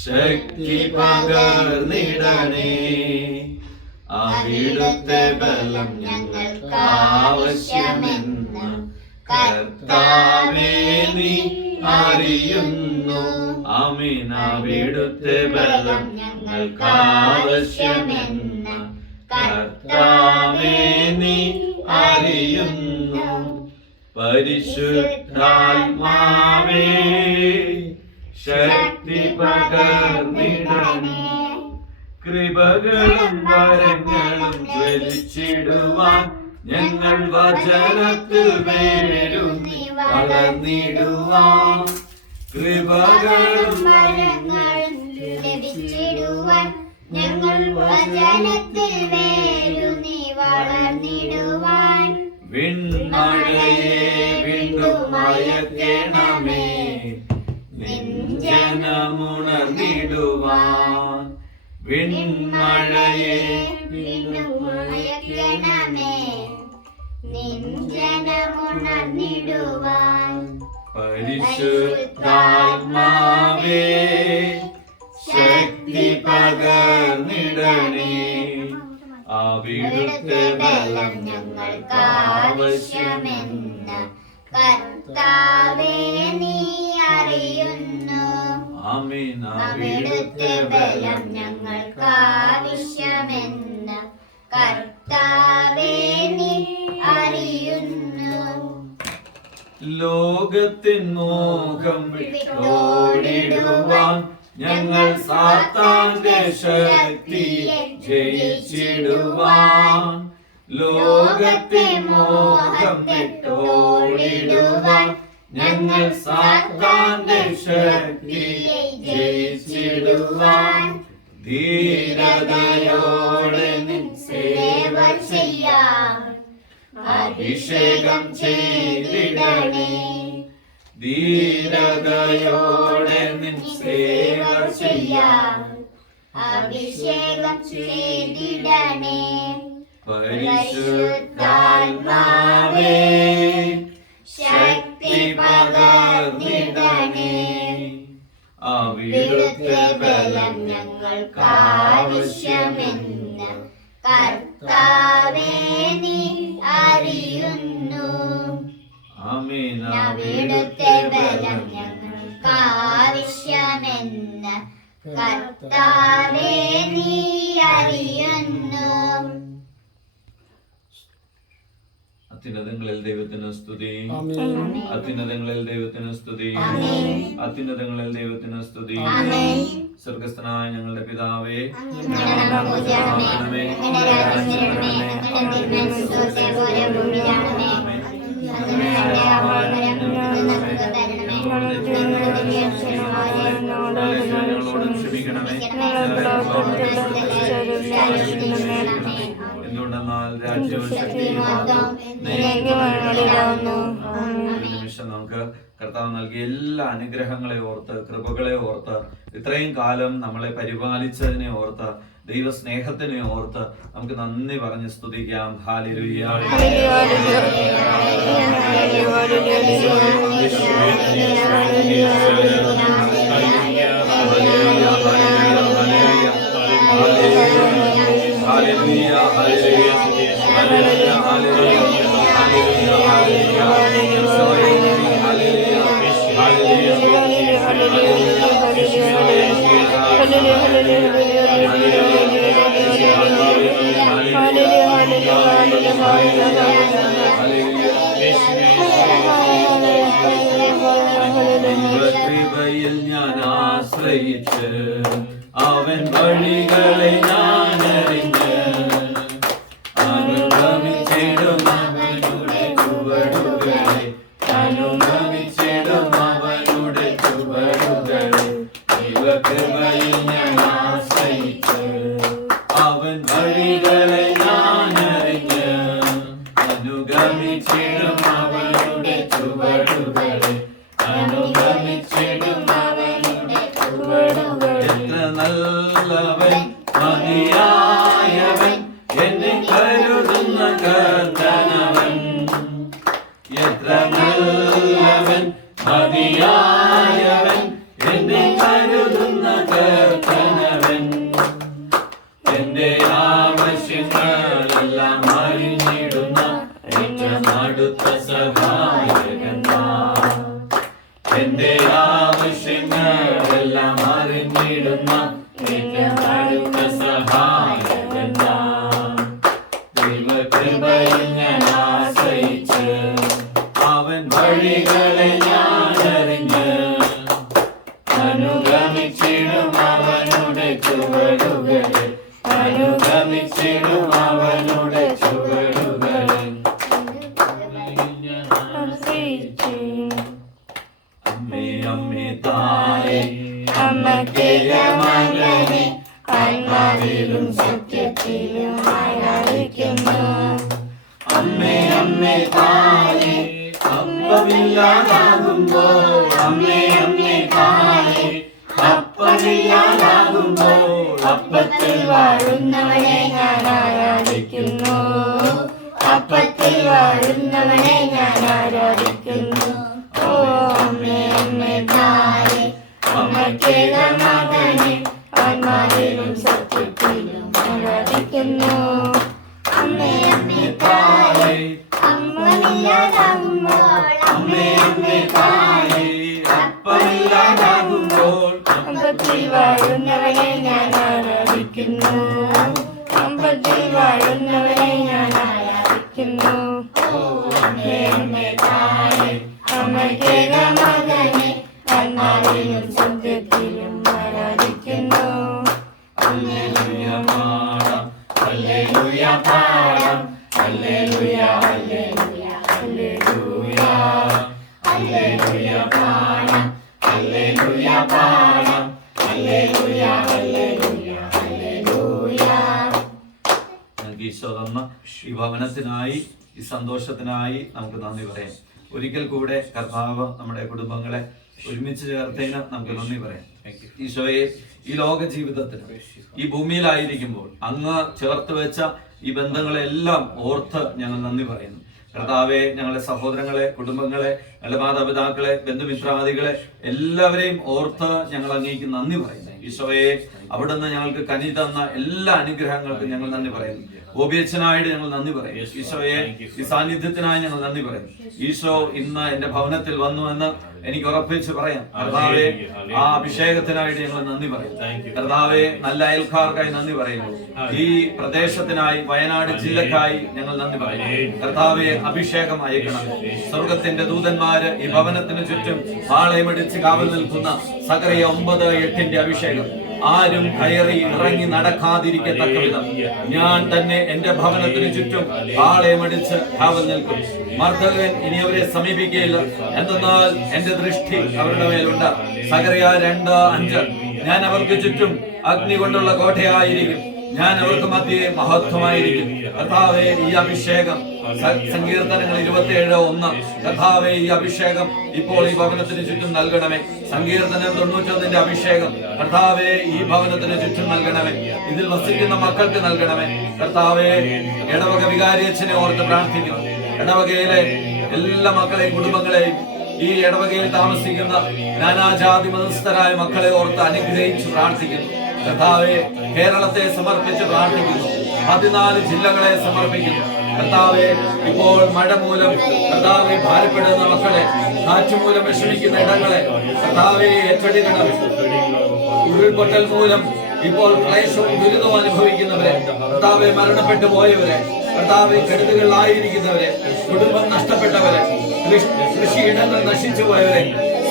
ശക്തി പകർന്നിടണേ. അവിടുത്തെ ബലം ഞങ്ങൾക്ക് ആവശ്യമെന്ന് കർത്താവേ നീ അറിയുന്നു. ആമേൻ. അവിടുത്തെ ബലം ഞങ്ങൾക്ക് ആവശ്യമെന്ന് കർത്താവേ നീ അറിയുന്നു. പരിശുദ്ധാത്മാവേ ശക്തി പകർന്നിടണേ. കൃപകളും വരങ്ങളും ജ്വലിച്ചിടുവാൻ ഞങ്ങൾ വചനത്തിൽ വേരൂന്നി വളർന്നിടുവാൻ. കൃപകളും വരങ്ങളും ലഭിച്ചിടുവാൻ ഞങ്ങൾ വചനത്തിൽ വേരൂന്നി വളർന്നിടുവാൻ. വിൺമഴയെ വീണ്ടും മയക്കണമേ, നെഞ്ചനമുണർന്നിടുവാൻ. വിൺമഴയെ വീണ്ടും മയക്കണമേ, നെഞ്ചനമുണർന്നിടുവാൻ. പരിശുദ്ധാത്മാവേ ശക്തി പകർന്നിടണേ. അവിടുത്തെ ബലം ഞങ്ങൾക്ക് ആവശ്യമെന്ന് കർത്താവേ നീ അറിയുന്നു. ആമേൻ. അവിടുത്തെ ബലം ഞങ്ങൾക്ക് ആവശ്യമെന്ന് കർത്താവേ നീ അറിയുന്നു. ലോകത്തിൻ മോഹം വിട്ടോടിടുവാൻ ഞങ്ങൾ സാത്താന്റെ ശക്തിയെ ജയിച്ചിടുവാൻ. ലോകത്തെ മോഹം വിട്ടോടിടുവാൻ ഞങ്ങൾ സാത്താന്റെ ശക്തിയെ ജയിച്ചിടുവാൻ. ധീരതയോടെ നിൻ സേവ ചെയ്യാൻ അഭിഷേകം ചെയ്തിടണേ. ധീരതയോടെ നിൻ സേവ ചെയ്യാൻ അഭിഷേകം ചെയ്തിടണേ. പരിശുദ്ധാത്മാവേ ശക്തി പകർന്നിടണേ. അവിടുത്തെ ബലം ഞങ്ങൾക്ക് ആവശ്യമെന്ന് കർത്താവേ നീ അറിയുന്നു. ആമേൻ. അവിടുത്തെ ബലം ഞങ്ങൾക്ക് ആവശ്യമെന്ന് കർത്താവേ നീ അറിയുന്നു. അത്യുന്നതങ്ങളിൽ ദൈവത്തിന് സ്തുതി. അത്യുന്നതങ്ങളിൽ ദൈവത്തിന് സ്തുതി. അത്യുന്നതങ്ങളിൽ ദൈവത്തിന് സ്തുതി. സ്വർഗസ്ഥനായ ഞങ്ങളുടെ പിതാവേ, എന്തുകൊണ്ടെന്നാൽ രാജ്യവും ശക്തിയും നിമിഷം നമുക്ക് കർത്താവ് നൽകിയ എല്ലാ അനുഗ്രഹങ്ങളെ ഓർത്ത്, കൃപകളെ ഓർത്ത്, ഇത്രയും കാലം നമ്മളെ പരിപാലിച്ചതിനെ ഓർത്ത്, ദൈവ സ്നേഹത്തിനെ ഓർത്ത് നമുക്ക് നന്ദി പറഞ്ഞ് സ്തുതിക്കാം. ഹല്ലേലൂയ. കൃപയിൽ ഞാൻ ആശ്രയിച്ച് അവൻ വഴികളെ ഞാൻ അറിഞ്ഞ് അനുഗമിച്ചിടും അവനുടെ ചുവടുകളെ, അനുഗമിച്ചിടും അവനുടെ ചുവടുകളെ. ദൈവകൃപയിൽ ഞാൻ ആശ്രയിച്ച് അവൻ വഴികളെ ഞാൻ അറിഞ്ഞ് അനുഗമിച്ചിടും അവനുടെ ചുവടുകളെ, അനുഗമിച്ചിടും അവനുടെ ചുവടുകളെ. എത്ര നല്ലവൻ മതിയായ താഴെ അമ്മയ്ക്കേക മകനെ ആത്മാവിലും സത്യത്തിലും ആരാധിക്കുന്നു. അമ്മേ അമ്മേ താഴെ അപ്പമില്ലാതാകുമ്പോൾ, അമ്മേ അമ്മേ താഴെ അപ്പമില്ലാതാകുമ്പോൾ അപ്പത്തിൽ വാഴുന്നവനെ ഞാൻ ആരാധിക്കുന്നു. അപ്പത്തിൽ വാഴുന്നവനെ ഞാൻ ആരാധിക്കുന്നു. ഓ അമ്മേ അമ്മേ താഴെ അമ്മയ്ക്കേക മകനെ ആത്മാവിലും സത്യത്തിലും ആരാധിക്കുന്നു. അമ്മേ അമ്മേ താഴെ അപ്പമില്ലാതാകുമ്പോൾ, അമ്മേ അമ്മേ താഴെ അപ്പമില്ലാതാകുമ്പോൾ അമ്പത്തിൽ വാഴുന്നവനെ ഞാൻ ആരാധിക്കുന്നു. അമ്പത്തിൽ വാഴുന്നവനെ ഞാൻ ആരാധിക്കുന്നു. ഓ അമ്മേ അമ്മേ താഴെ അമ്മയ്ക്കേക മകനെ ആത്മാവിലും സത്യത്തിലും ആരാധിക്കുന്നു. ഹല്ലേലൂയ പാടാം, ഹല്ലേലൂയ പാടാം, ഹല്ലേലൂയ ഹല്ലേലൂയ ഹല്ലേലൂയ ഹല്ലേലൂയ പാടാം, ഹല്ലേലൂയ പാടാം, ഹല്ലേലൂയ ഹല്ലേലൂയ ഹല്ലേലൂയ. ഈശോ തന്ന ഈ ഭവനത്തിനായി, ഈ സന്തോഷത്തിനായി നമുക്ക് നന്ദി പറയാം. ഒരിക്കൽ കൂടെ കർത്താവ് നമ്മുടെ കുടുംബങ്ങളെ ഒരുമിച്ച് ചേർത്തതിന് നമുക്ക് നന്ദി പറയാം. ഈശോയെ, ഈ ലോക ജീവിതത്തിൽ ഈ ഭൂമിയിലായിരിക്കുമ്പോൾ അങ്ങ് ചേർത്ത് വെച്ച ഈ ബന്ധങ്ങളെല്ലാം ഓർത്ത് ഞങ്ങൾ നന്ദി പറയുന്നു. കർത്താവെ, ഞങ്ങളുടെ സഹോദരങ്ങളെ, കുടുംബങ്ങളെ, ഞങ്ങളുടെ മാതാപിതാക്കളെ, ബന്ധുമിത്രാദികളെ എല്ലാവരെയും ഓർത്ത് ഞങ്ങൾ അങ്ങേക്ക് നന്ദി പറയുന്നു. ഈശോയെ, അവിടുന്ന് ഞങ്ങൾക്ക് കനി തന്ന എല്ലാ അനുഗ്രഹങ്ങൾക്കും ഞങ്ങൾ നന്ദി പറയുന്നു. ഗോപിയച്ഛനായിട്ട് ഞങ്ങൾ നന്ദി പറയും. ഈശോയെ, ഈ സാന്നിധ്യത്തിനായി ഞങ്ങൾ നന്ദി പറയും. ഈശോ ഇന്ന് എന്റെ ഭവനത്തിൽ വന്നുവെന്ന് എനിക്ക് ഉറപ്പിച്ച് പറയാം. കർത്താവെ, ആ അഭിഷേകത്തിനായിട്ട് ഞങ്ങൾ നന്ദി പറയും. കർത്താവെ, നല്ല അയൽക്കാർക്കായി നന്ദി പറയുന്നു. ഈ പ്രദേശത്തിനായി, വയനാട് ജില്ലക്കായി ഞങ്ങൾ നന്ദി പറയും. കർത്താവെ, അഭിഷേകം അയക്കണം. സ്വർഗത്തിന്റെ ദൂതന്മാര് ഈ ഭവനത്തിന് ചുറ്റും ആളയമടിച്ച് കാവൽ നിൽക്കുന്ന സകറിയ 9:8 അഭിഷേകം ആരും കയറി ഇറങ്ങി നടക്കാതിരിക്കത്തക്ക വിധം ഞാൻ തന്നെ എന്റെ ഭവനത്തിന് ചുറ്റും ആളയമടിച്ച് കാവൽ നിൽക്കും. മർദ്ദകൻ ഇനി അവരെ സമീപിക്കുകയില്ല, എന്തെന്നാൽ എന്റെ ദൃഷ്ടി അവരുടെ മേലുണ്ട്. സകറിയ 2:5 ഞാൻ അവർക്ക് ചുറ്റും അഗ്നി കൊണ്ടുള്ള കോട്ടയായിരിക്കും, ഞാൻ അവർക്ക് മധ്യേ മഹത്വമായിരിക്കും. കർത്താവേ, ഈ അഭിഷേകം സങ്കീർത്തനങ്ങൾ 27:1 കർത്താവേ, ഈ അഭിഷേകം ഇപ്പോൾ ഈ ഭവനത്തിന് ചുറ്റും നൽകണമേ. സങ്കീർത്തനം 91 അഭിഷേകം കർത്താവേ, ഈ ഭവനത്തിന് ചുറ്റും നൽകണമേ. ഇതിൽ വസിക്കുന്ന മക്കൾക്ക് നൽകണമേ. കർത്താവേ, ഇടവക വികാരിയച്ഛനെ ഓർത്ത് പ്രാർത്ഥിക്കുന്നു. ഇടവകയിലെ എല്ലാ മക്കളെയും കുടുംബങ്ങളെയും, ഈ ഇടവകയിൽ താമസിക്കുന്ന നാനാജാതി മതസ്ഥരായ മക്കളെ ഓർത്ത് അനുഗ്രഹിച്ച് പ്രാർത്ഥിക്കുന്നു. കർത്താവെ, കേരളത്തെ സമർപ്പിച്ച് പ്രാർത്ഥിക്കുന്നു. 14 ജില്ലകളെ സമർപ്പിക്കുന്നു. കർത്താവെ, ഇപ്പോൾ മഴ മൂലം കർത്താവെ ഭാരപ്പെടുന്ന മക്കളെ, കാറ്റുമൂലം വിഷമിക്കുന്ന ഇടങ്ങളെ കർത്താവെ ഏറ്റെടുക്കണം. ഉരുൾപൊട്ടൽ മൂലം ഇപ്പോൾ ക്ലേശവും ദുരിതവും അനുഭവിക്കുന്നവരെ, കർത്താവെ മരണപ്പെട്ടു പോയവരെ, കർത്താവെ കെടുതികളിലായിരിക്കുന്നവരെ, കുടുംബം നഷ്ടപ്പെട്ടവരെ, കൃഷിയിടങ്ങൾ നശിച്ചു പോയവരെ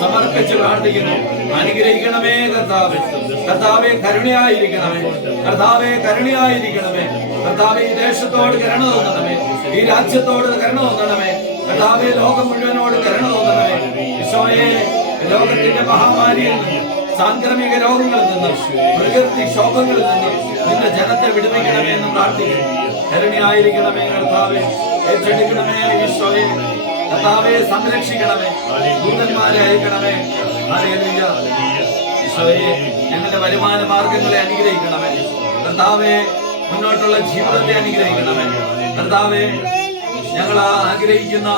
സമർപ്പിച്ച് പ്രാർത്ഥിക്കുന്നു. അനുഗ്രഹിക്കണമേ കർത്താവേ. കർത്താവെ, കരുണയായിരിക്കണമേ. കർത്താവെ, കരുണയായിരിക്കണമേ. കർത്താവെ, ഈ ദേശത്തോട് കരുണ തോന്നണമേ. ഈ രാജ്യത്തോട് കരുണ തോന്നണമേ. കർത്താവെ, ലോകം മുഴുവനോട് കരുണ തോന്നണമേ. ഈശോയെ, ലോകത്തിന്റെ മഹാമാരിയിൽ നിന്ന്, സാംക്രമിക രോഗങ്ങളിൽ നിന്ന്, പ്രകൃതി ക്ഷോഭങ്ങളിൽ നിന്ന് നിന്റെ ജനത്തെ വിടുവിക്കണമേ എന്ന് പ്രാർത്ഥിക്കുന്നു. കരുണയായിരിക്കണമേ കർത്താവെ. ഏറ്റെടുക്കണമേ ഈശോയെ. കർത്താവെ, സംരക്ഷിക്കണമേ. ദൂതന്മാരെ അയക്കണമേ. ഹല്ലേലൂയ. ഈശോയെ, ഞങ്ങളുടെ വരുമാന മാർഗങ്ങളെ അനുഗ്രഹിക്കണമേ. കർത്താവെ, മുന്നോട്ടുള്ള ജീവിതത്തെ അനുഗ്രഹിക്കണമേ. കർത്താവെ, ഞങ്ങൾ ആഗ്രഹിക്കുന്ന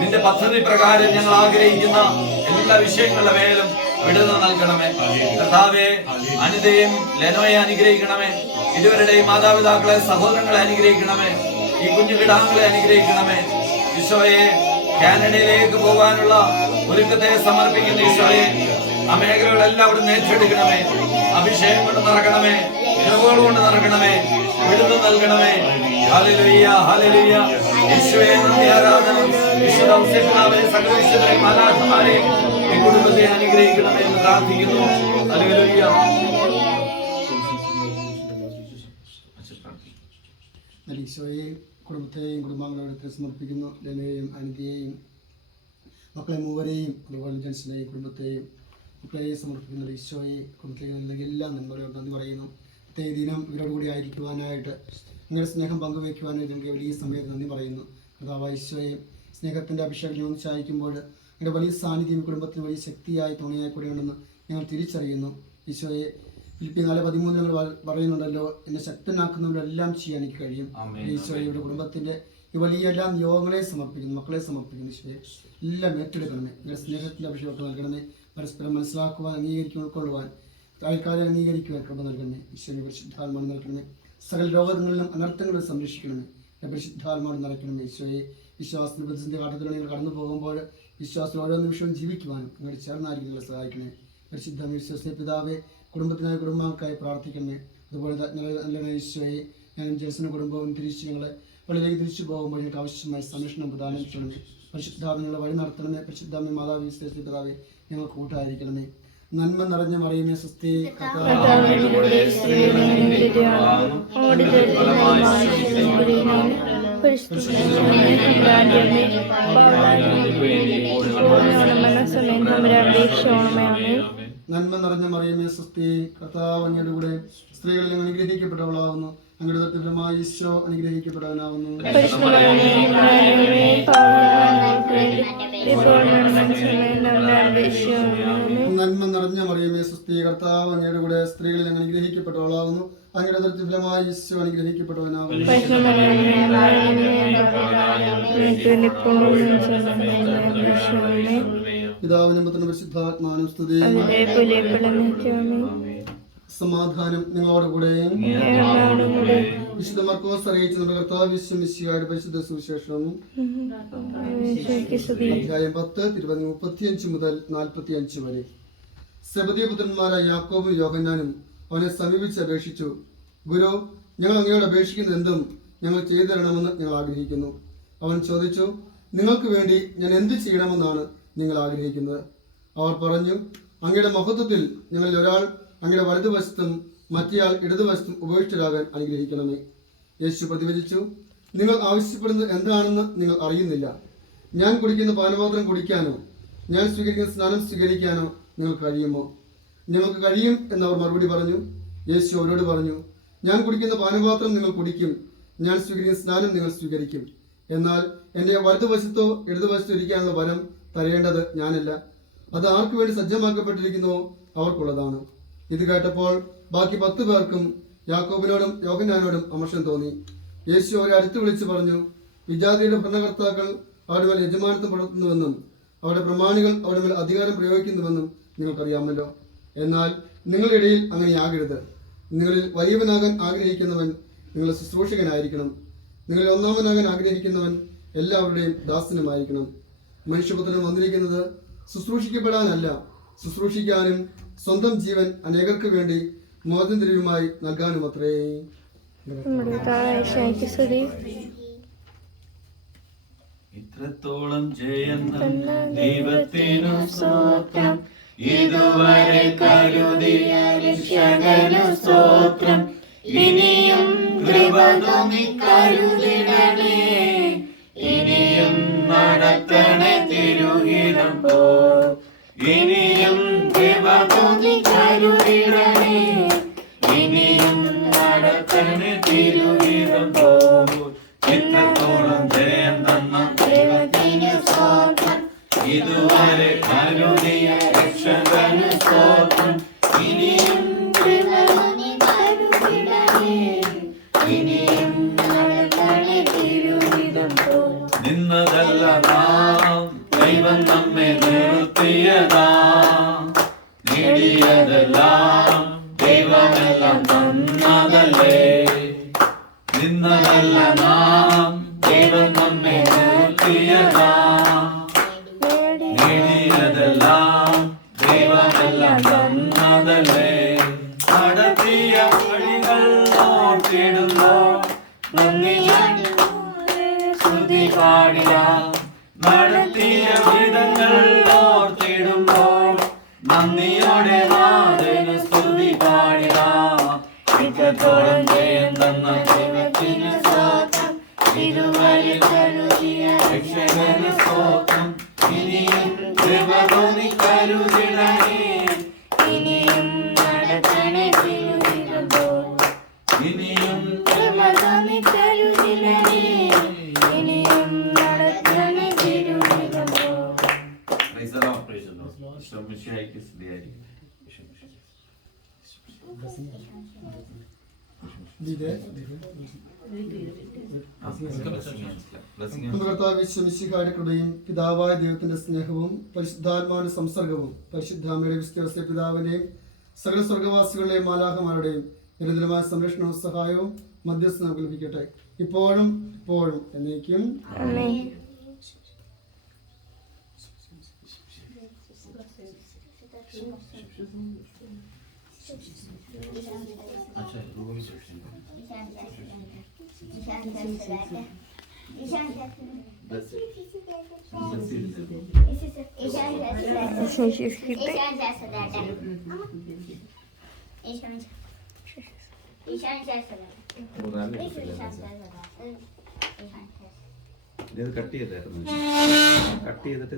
നിന്റെ പദ്ധതി പ്രകാരം ഞങ്ങൾ ആഗ്രഹിക്കുന്ന എല്ലാ വിഷയങ്ങളുടെ മേലും വിടുതൽ നൽകണമേ. കർത്താവെ, അനിതയും ലെനോയെ അനുഗ്രഹിക്കണമേ. ഇരുവരുടെയും മാതാപിതാക്കളെ, സഹോദരങ്ങളെ അനുഗ്രഹിക്കണമേ. ഈ കുഞ്ഞു കിടാങ്ങളെ അനുഗ്രഹിക്കണമേ. ഈശോയെ, കാനഡയിലേക്ക് പോകാനുള്ള ഒരുക്കത്തെ സമർപ്പിക്കുന്ന ഈശോയെ, ആ മേഖലകളെല്ലാം അവിടെ ഏറ്റെടുക്കണമേ. അഭിഷേകം കൊണ്ട് നിറക്കണമേ. കൃപകൾ കൊണ്ട് നിറക്കണമേ. വിടുതൽ നൽകണമേ. Hallelujah, hallelujah. യേശുവേ, നന്ദി, ആരാധന. വിശുദ്ധ ഔസേപ്പിതാവേ, സകല വിശുദ്ധരെയും മാലാഖമാരെയും ഈ കുടുംബത്തെ അനുഗ്രഹിക്കണമേ എന്ന് പ്രാർത്ഥിക്കുന്നു. ഹല്ലേലൂയ. ഈശോയെ, കുടുംബത്തെയും കുടുംബാംഗങ്ങളെ സമർപ്പിക്കുന്നു. ലെനയെയും അനിതയെയും മക്കളെ മൂവരെയും, അതുപോലെ ജൻസിനെയും കുടുംബത്തെയും മക്കളെ സമർപ്പിക്കുന്ന ഈശോയെ കുടുംബത്തിലേക്ക് നൽകിയ എല്ലാ നന്മകളോട് നന്ദി പറയുന്നു. പ്രത്യേക ദിനം ഇവരോട് കൂടി ആയിരിക്കുവാനായിട്ട് നിങ്ങളുടെ സ്നേഹം പങ്കുവയ്ക്കുവാനായിട്ട് എനിക്ക് വലിയ സമയത്ത് നന്ദി പറയുന്നു. കർത്താവായ ഈശോയെ സ്നേഹത്തിൻ്റെ അഭിഷേകം ഒന്നിച്ചായിരിക്കുമ്പോൾ നിങ്ങളുടെ വലിയ സാന്നിധ്യം കുടുംബത്തിന് വലിയ ശക്തിയായി തുണയായി കൂടെയുണ്ടെന്ന് ഞങ്ങൾ തിരിച്ചറിയുന്നു. ഈശോയെ ഫിലിപ്പിയർ 4:13 ഞങ്ങൾ പറയുന്നുണ്ടല്ലോ, എന്നെ ശക്തനാക്കുന്നവരെല്ലാം ചെയ്യാൻ എനിക്ക് കഴിയും. ഈശോയുടെ കുടുംബത്തിൻ്റെ ഈ വലിയ എല്ലാ നിയോഗങ്ങളെ സമർപ്പിക്കുന്നു, മക്കളെ സമർപ്പിക്കുന്നു. ഈശോയെ എല്ലാം ഏറ്റെടുക്കണമേ. നിങ്ങളുടെ സ്നേഹത്തിൻ്റെ അഭിഷേകം നൽകണമേ. പരസ്പരം മനസ്സിലാക്കുവാൻ, അംഗീകരിക്കുവാൻ, ഉൾക്കൊള്ളുവാൻ, ആൾക്കാരെ അംഗീകരിക്കുവാൻ കൃപ നൽകണമേ. ഈശോയെ പരിശുദ്ധാത്മാവ് നൽകണമേ. സകല രോഗങ്ങളിലും അനർത്ഥങ്ങളും സംരക്ഷിക്കണമേ. പരിശുദ്ധാത്മാവ് നിറയ്ക്കണമേ. ഈശോയെ വിശ്വാസത്തിന് പ്രതിസന്ധി ഘട്ടത്തിലൂടെ നിങ്ങൾ കടന്നു പോകുമ്പോൾ വിശ്വാസത്തിൽ ഓരോ നിമിഷവും ജീവിക്കുവാനും നിങ്ങളുടെ ചേർന്നായിരിക്കും നിങ്ങളെ സഹായിക്കണേ. പരിശുദ്ധ വിശ്വസിയ പിതാവെ, കുടുംബത്തിനായി കുടുംബങ്ങൾക്കായി പ്രാർത്ഥിക്കണമേ. അതുപോലെ നല്ല ഈശോയെ, ഞാനും ജേസനും കുടുംബവും തിരിച്ച് ഞങ്ങളെ പള്ളിയിലേക്ക് തിരിച്ചു പോകുമ്പോൾ ഞങ്ങൾക്ക് ആവശ്യമായ സംരക്ഷണം പ്രദാനം ചെയ്യണമേ. പരിശുദ്ധാത്മ ഞങ്ങളെ വഴി നടത്തണമേ. പരിശുദ്ധാത്മ മാതാവ് വിശ്വസിയ പിതാവെ, ഞങ്ങൾ കൂട്ടായിരിക്കണമേ. നന്മ നിറഞ്ഞ മറിയമേ സ്വസ്തി, നന്മ നിറഞ്ഞ മറിയമേ സ്വസ്തി, കർത്താവ് അങ്ങയുടെ കൂടെ സ്ത്രീകളിൽ അനുഗ്രഹിക്കപ്പെട്ടവളാവുന്നു. അങ്ങയുടെ ദൈവമായ ഈശോ അനുഗ്രഹിക്കപ്പെടാനാവുന്നു. നന്മ നിറഞ്ഞ മറിയമേ സ്വസ്തി, കർത്താവ് അങ്ങയുടെ കൂടെ സ്ത്രീകളിൽ അനുഗ്രഹിക്കപ്പെട്ടവളാവുന്നു. അങ്ങയുടെ ദൈവമായ ഈശോ അനുഗ്രഹിക്കപ്പെട്ടവനാവുന്നു. പിതാവിനും പുത്രനും പരിശുദ്ധാത്മാവിനും സ്തുതി. സമാധാനം നിങ്ങളോടുകൂടെ. വിശുദ്ധ മർക്കോസ് അറിയിച്ച നമ്മുടെ കർത്താവ് മിശിഹായുടെ പരിശുദ്ധ സുവിശേഷം അധ്യായം 10:35 മുതൽ 45 വരെ. സെബെദെയുടെ പുത്രന്മാരായ യാക്കോബും യോഹന്നാനും അവനെ സമീപിച്ച് അപേക്ഷിച്ചു, ഗുരു, ഞങ്ങൾ അങ്ങയോട് അപേക്ഷിക്കുന്ന എന്തും ഞങ്ങൾ ചെയ്തു തരണമെന്ന് ഞങ്ങൾ ആഗ്രഹിക്കുന്നു. അവൻ ചോദിച്ചു, നിങ്ങൾക്ക് വേണ്ടി ഞാൻ എന്ത് ചെയ്യണമെന്നാണ് നിങ്ങൾ ആഗ്രഹിക്കുന്നത്? അവർ പറഞ്ഞു, അങ്ങയുടെ മഹത്വത്തിൽ ഞങ്ങളിൽ ഒരാൾ അങ്ങയുടെ വലതുവശത്തും മറ്റേയാൾ ഇടതുവശത്തും ഉപവിഷ്ടരാകാൻ അനുഗ്രഹിക്കണമേ. യേശു പ്രതിവചിച്ചു, നിങ്ങൾ ആവശ്യപ്പെടുന്നത് എന്താണെന്ന് നിങ്ങൾ അറിയുന്നില്ല. ഞാൻ കുടിക്കുന്ന പാനപാത്രം കുടിക്കാനോ ഞാൻ സ്വീകരിക്കുന്ന സ്നാനം സ്വീകരിക്കാനോ നിങ്ങൾക്ക് കഴിയുമോ? ഞങ്ങൾക്ക് കഴിയും എന്നവർ മറുപടി പറഞ്ഞു. യേശു അവരോട് പറഞ്ഞു, ഞാൻ കുടിക്കുന്ന പാനപാത്രം നിങ്ങൾ കുടിക്കും, ഞാൻ സ്വീകരിക്കുന്ന സ്നാനം നിങ്ങൾ സ്വീകരിക്കും. എന്നാൽ എൻ്റെ വലതുവശത്തോ ഇടതുവശത്തോ ഇരിക്കാനുള്ള വരം തരേണ്ടത് ഞാനല്ല, അത് ആർക്കു വേണ്ടി സജ്ജമാക്കപ്പെട്ടിരിക്കുന്നുവോ അവർക്കുള്ളതാണ്. ഇത് കേട്ടപ്പോൾ ബാക്കി 10 പേർക്കും യാക്കോബിനോടും യോഹന്നാനോടും അമർഷം തോന്നി. യേശു അവരെ അടുത്ത് വിളിച്ചു പറഞ്ഞു, വിജാതിയുടെ ഭരണകർത്താക്കൾ അവരുടെ മേൽ യജമാനത്വം പുലർത്തുന്നുവെന്നും അവരുടെ പ്രമാണികൾ അവരുടെ മേൽ അധികാരം പ്രയോഗിക്കുന്നുവെന്നും നിങ്ങൾക്കറിയാമല്ലോ. എന്നാൽ നിങ്ങളുടെ ഇടയിൽ അങ്ങനെയാകരുത്. നിങ്ങളിൽ വലിയവനാകാൻ ആഗ്രഹിക്കുന്നവൻ നിങ്ങളുടെ ശുശ്രൂഷകനായിരിക്കണം. നിങ്ങളിൽ ഒന്നാമനാകാൻ ആഗ്രഹിക്കുന്നവൻ എല്ലാവരുടെയും ദാസനുമായിരിക്കണം. മനുഷ്യപുത്രൻ വന്നിരിക്കുന്നത് ശുശ്രൂഷിക്കപ്പെടാനല്ല, ശുശ്രൂഷിക്കാനും സ്വന്തം ജീവൻ അനേകർക്ക് വേണ്ടി മോചനദ്രവ്യമായി നൽകാനും അത്രേ. ഇത്രത്തോളം ജയം ദൈവത്തിനു സ്തോത്രം, ഇതുവരെ കരുതിയ രക്ഷകനു സ്തോത്രം. ഇനിയും കൃപ തോന്നി കരുതിടണേ, ഇനിയും നടത്തണേ തിരുഹിതം പോ. ഇനിയും കൃപ തോന്നി കരുതിടണേ, ഇനിയും നടത്തണേ തിരുഹിതം പോ. ഇത്രത്തോളം ജയം തന്ന ദൈവത്തിനു സ്തോത്രം, ഇതുവരെ കരുതിയ രക്ഷകനു സ്തോത്രം. ഇനിയും കൃപ തോന്നി കരുതിടണേ, ഇനിയും നടത്തണേ തിരുഹിതം പോ. നിന്നതല്ല നാം, ദൈവം നമ്മെ നിർത്തിയതാ. നേടിയതെല്ലാം ദൈവമെല്ലാം തന്നതല്ലേ. നിന്നതല്ല നാം, ദൈവം നമ്മെ നിർത്തിയതാ. നേടിയതെല്ലാം ദൈവമെല്ലാം തന്നതല്ലേ. നടത്തിയ വഴികൾ ഓർത്തിടുമ്പോൾ നന്ദിയോടെ സ്തുതി പാടിയ. നടത്തിയ വിധങ്ങൾ ഓർത്തിടുമ്പോൾ നന്ദിയോടെ നാഥന് സ്തുതി പാടിയ. ഇത്രത്തോളം ജയം തന്ന ദൈവത്തിനു സ്തോത്രം, ഇതുവരെ കരുതിയ രക്ഷകനു സ്തോത്രം. ഇനിയും കൃപ തോന്നി കരുതിടണേ, നമ്മുടെ കർത്താവ് മിശിഹായുടെ കൃപയും പിതാവായ ദൈവത്തിന്റെ സ്നേഹവും പരിശുദ്ധാത്മാവിന്റെ സംസർഗവും പരിശുദ്ധാമ്മയുടെ വിശ്വാസ പിതാവിന്റെയും സകല സ്വർഗവാസികളുടെയും മാലാഖമാരുടെയും നിരന്തരമായ സംരക്ഷണവും സഹായവും മധ്യസ്ഥ നമുക്ക് ലഭിക്കട്ടെ, ഇപ്പോഴും ഇപ്പോഴും എന്നേക്കും. ഇത് കട്ട് ചെയ്തായിരുന്നു, കട്ട് ചെയ്തിട്ട്